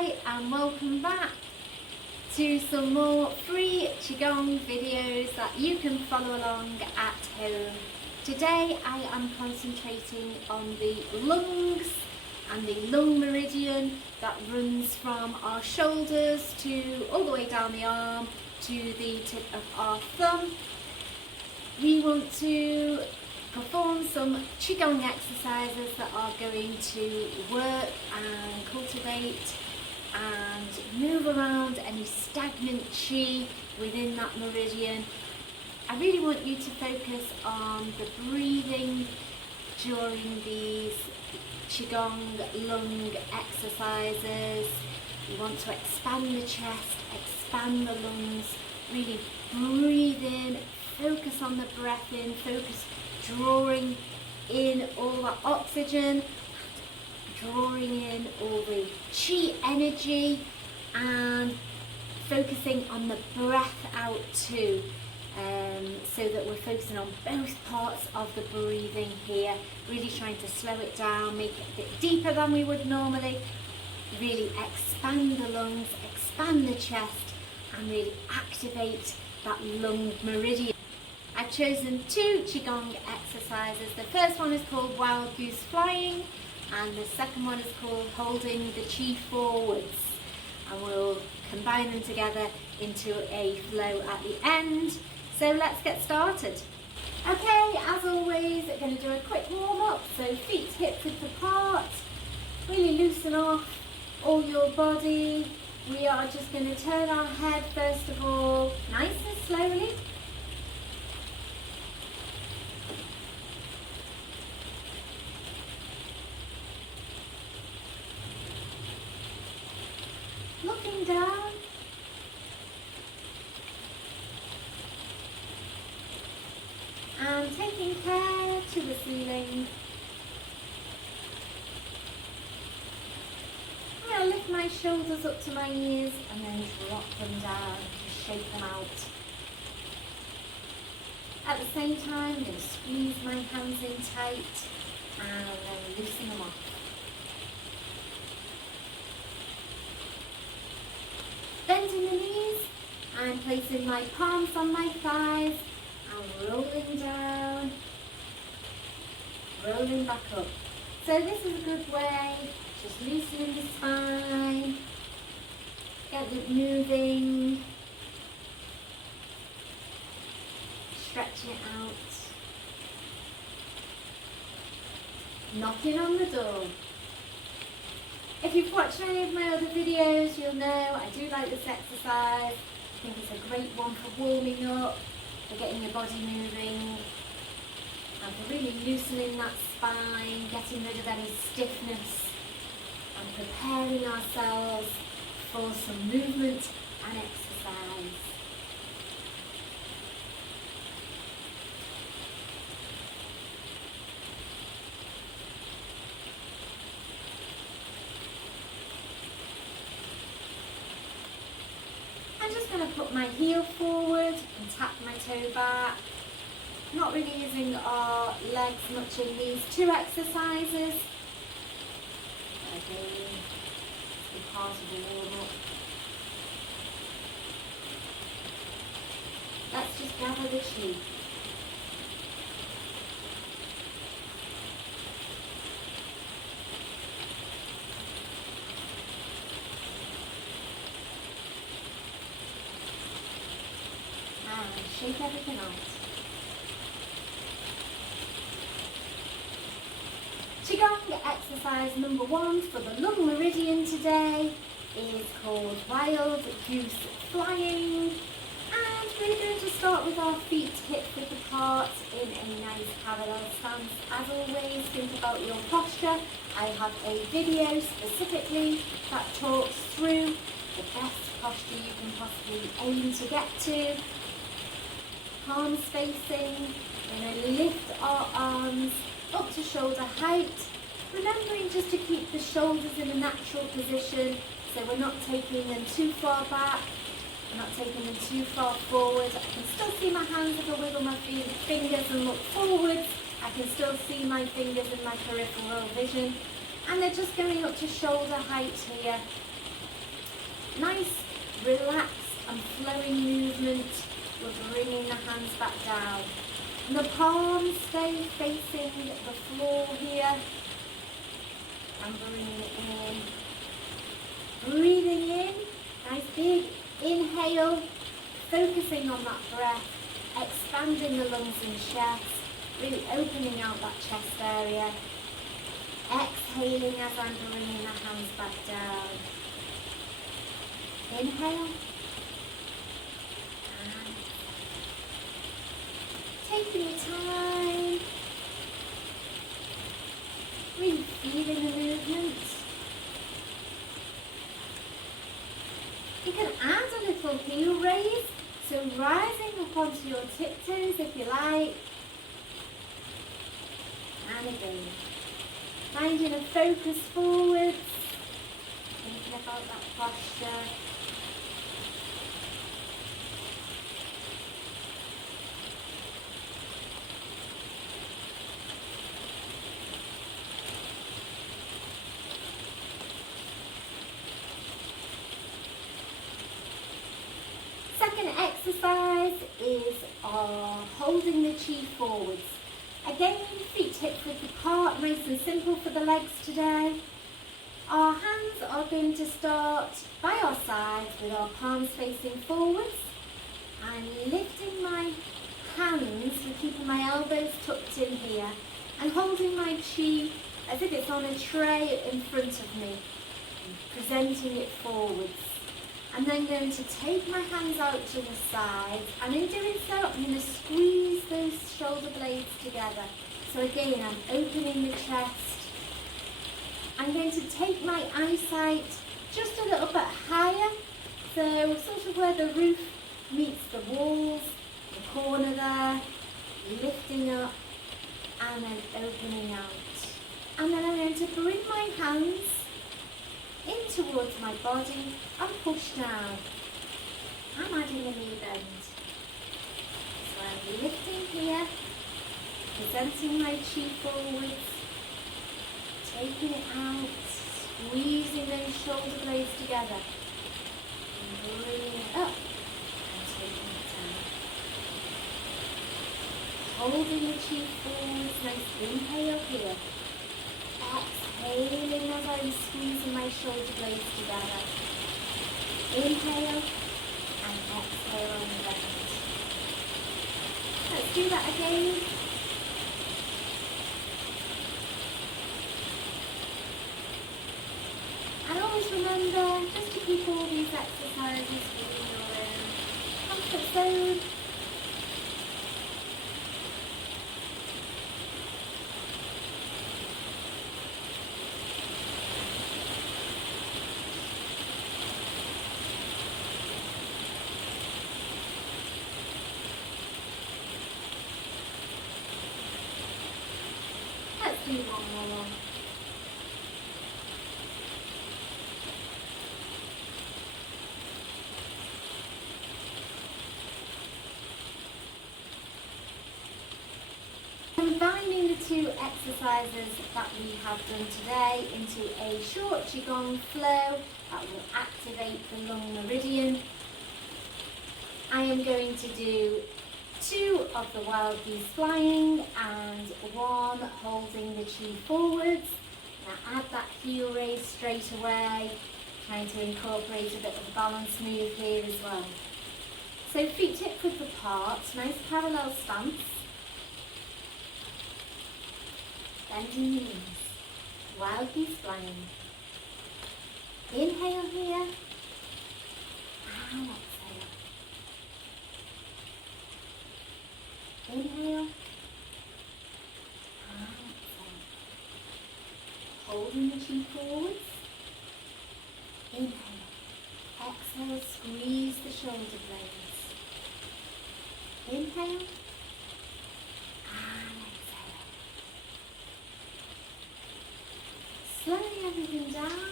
Hi and welcome back to some more free Qigong videos that you can follow along at home. Today I am concentrating on the lungs and the lung meridian that runs from our shoulders to all the way down the arm to the tip of our thumb. We want to perform some Qigong exercises that are going to work and cultivate and move around any stagnant qi within that meridian. I really want you to focus on the breathing during these Qigong lung exercises. You want to expand the chest, expand the lungs, really breathe in, focus on the breath in, focus drawing in all that oxygen, drawing in all the qi energy and focusing on the breath out too, so that we're focusing on both parts of the breathing here, really trying to slow it down, make it a bit deeper than we would normally, really expand the lungs, expand the chest and really activate that lung meridian. I've chosen two Qigong exercises. The first one is called Wild Goose Flying and the second one is called Holding the Qi Forwards, and we'll combine them together into a flow at the end. So let's get started. Okay, as always, we're going to do a quick warm up. So feet hip width apart, really loosen off all your body. We are just going to turn our head first of all, nice and slowly. Looking down, and taking care to the ceiling. I'm going to lift my shoulders up to my ears and then drop them down to shake them out. At the same time, I'm going to squeeze my hands in tight and then loosen them off. Bending the knees and placing my palms on my thighs and rolling down, rolling back up. So this is a good way, just loosening the spine, get it moving, stretching it out, knocking on the door. If you've watched any of my other videos, you'll know I do like this exercise. I think it's a great one for warming up, for getting your body moving, and for really loosening that spine, getting rid of any stiffness, and preparing ourselves for some movement and exercise. I'm just going to put my heel forward and tap my toe back. Not really using our legs much in these two exercises. Again, it's part of the warm up. Let's just gather the qi. And shake everything out. Qigong exercise number 1 for the lung meridian today is called Wild Goose Flying, and we're going to start with our feet hip width apart in a nice parallel stance. As always, think about your posture. I have a video specifically that talks through the best posture you can possibly aim to get to. Palms facing, we're going to lift our arms up to shoulder height, remembering just to keep the shoulders in a natural position, so we're not taking them too far back, we're not taking them too far forward. I can still see my hands if I wiggle my fingers and look forwards. I can still see my fingers in my peripheral vision, and they're just going up to shoulder height here. nice, relaxed and flowing movement. We're bringing the hands back down. And the palms stay facing the floor here. And bringing it in. Breathing in, nice big inhale, focusing on that breath, expanding the lungs and chest, really opening out that chest area. Exhaling as I'm bringing the hands back down. Inhale. And taking your time. Really feeling the movement. You can add a little heel raise, so rising up onto your tiptoes if you like. And again, finding a focus forwards, thinking about that posture. Second exercise is holding the chi forwards. Again, feet hip width apart, nice and simple for the legs today. Our hands are going to start by our sides with our palms facing forwards. I'm lifting my hands and keeping my elbows tucked in here and holding my chi as if it's on a tray in front of me, presenting it forwards. I'm then going to take my hands out to the sides, and in doing so I'm going to squeeze those shoulder blades together. So again, I'm opening the chest. I'm going to take my eyesight just a little bit higher, so sort of where the roof meets the walls, the corner there, lifting up and then opening out. And then I'm going to bring my hands in towards my body and push down. I'm adding a knee bend. So I'm lifting here, presenting my chi forwards, taking it out, squeezing those shoulder blades together, and bringing it up and taking it down. Holding the chi forwards, nice inhale here. Exhaling as I'm squeezing my shoulder blades together. Inhale and exhale on the bend. Let's do that again. And always remember just to keep all these exercises within your own comfort zone. Let's do one more. Combining the two exercises that we have done today into a short qigong flow that will activate the lung meridian. I am going to do 2 of the Wild Goose Flying and 1 holding the chi forwards. Now add that heel raise straight away, trying to incorporate a bit of a balance move here as well. So feet hip width apart, nice parallel stance. Bending the knees. Wild Goose Flying. Inhale here and exhale. Inhale and exhale. Holding the chi forwards. Inhale. Exhale, squeeze the shoulder blades. Inhale and exhale. Slowing everything down.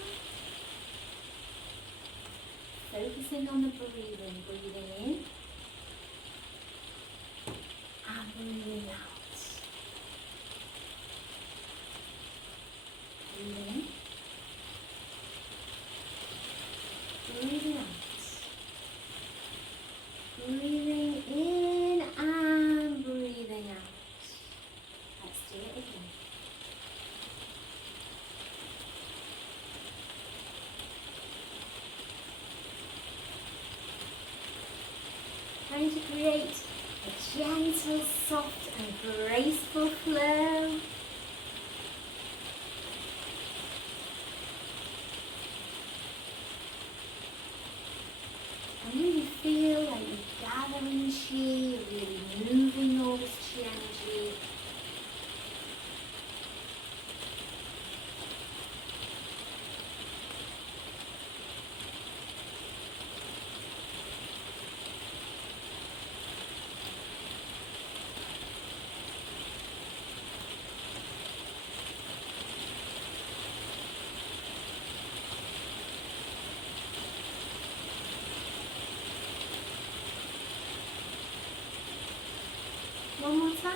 Focusing on the breathing. Breathing in. And breathing out. Breathing in. breathing out. Breathing in and breathing out. Let's do it again. Trying to create a gentle, soft and graceful flow. And really feel like you're gathering qi, really moving all this qi energy. One more time.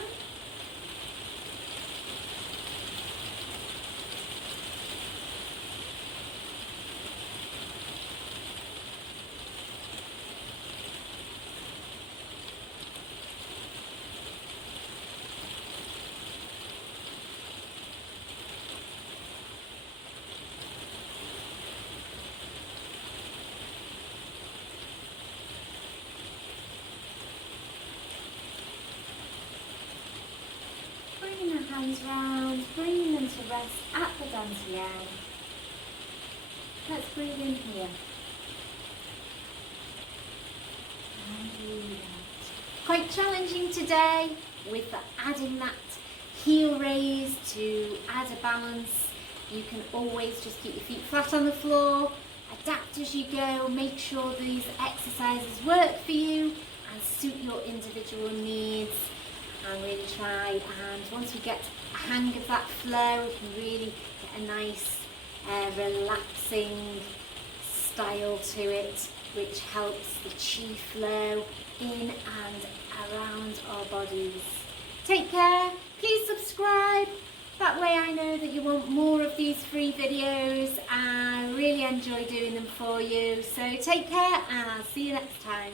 Bringing the hands round, bringing them to rest at the dantian. Let's breathe in here. And breathe out. Quite challenging today with adding that heel raise to add a balance. You can always just keep your feet flat on the floor, adapt as you go, make sure these exercises work for you and suit your individual needs. And really try, and once we get a hang of that flow, we can really get a nice relaxing style to it, which helps the qi flow in and around our bodies. Take care, please subscribe, that way I know that you want more of these free videos and I really enjoy doing them for you. So take care and I'll see you next time.